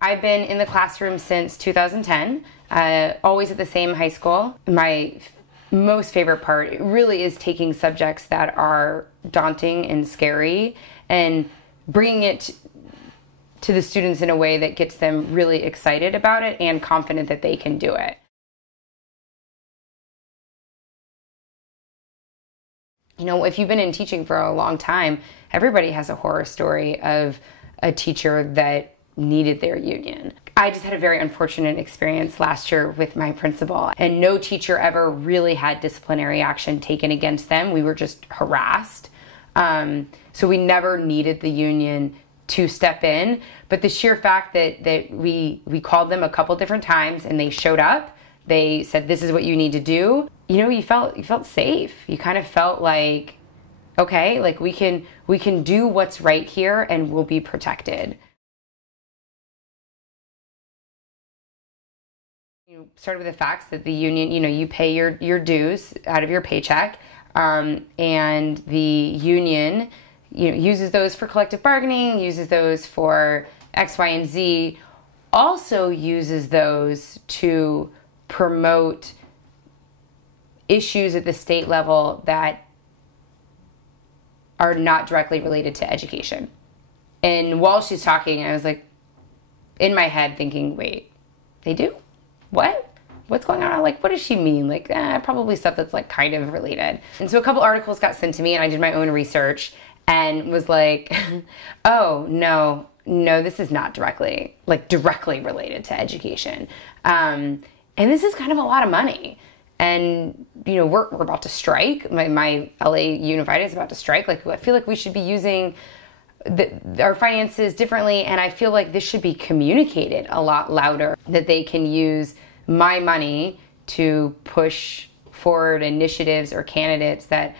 I've been in the classroom since 2010, always at the same high school. My most favorite part really is taking subjects that are daunting and scary and bringing it to the students in a way that gets them really excited about it and confident that they can do it. You know, if you've been in teaching for a long time, everybody has a horror story of a teacher that needed their union. I just had a very unfortunate experience last year with my principal, and no teacher ever really had disciplinary action taken against them. We were just harassed. So we never needed the union to step in, but the sheer fact that we called them a couple different times and they showed up, they said, this is what you need to do. You know, you felt safe. You kind of felt like, okay, like we can do what's right here and we'll be protected. You started with the facts that the union, you know, you pay your dues out of your paycheck, and the union, you know, uses those for collective bargaining, uses those for X, Y, and Z, also uses those to promote issues at the state level that are not directly related to education. And while she's talking, I was like, in my head thinking, wait, they do? What? What's going on? Like, what does she mean? Like, probably stuff that's like kind of related. And so a couple articles got sent to me and I did my own research and was like, oh, no, this is not directly related to education. And this is kind of a lot of money. And, you know, we're about to strike. My LA Unified is about to strike. Like, I feel like we should be using our finances differently, and I feel like this should be communicated a lot louder, that they can use my money to push forward initiatives or candidates that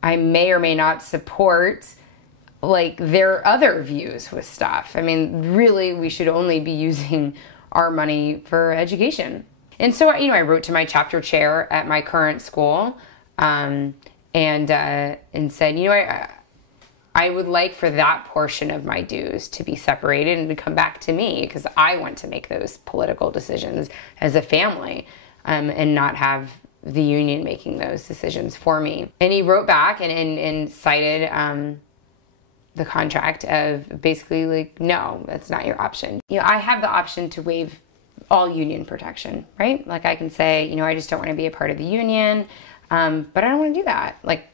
I may or may not support, like their other views with stuff. I mean, really, we should only be using our money for education. And so, you know, I wrote to my chapter chair at my current school, and said, you know, I would like for that portion of my dues to be separated and to come back to me, because I want to make those political decisions as a family, and not have the union making those decisions for me. And he wrote back and cited the contract of basically like, no, that's not your option. You know, I have the option to waive all union protection, right? Like I can say, you know, I just don't want to be a part of the union, but I don't want to do that. Like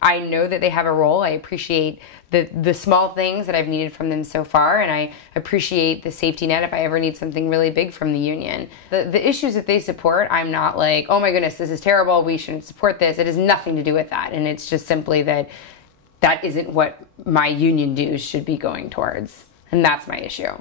I know that they have a role. I appreciate the small things that I've needed from them so far, and I appreciate the safety net if I ever need something really big from the union. The issues that they support, I'm not like, oh my goodness, this is terrible, we shouldn't support this. It has nothing to do with that, and it's just simply that isn't what my union dues should be going towards, and that's my issue.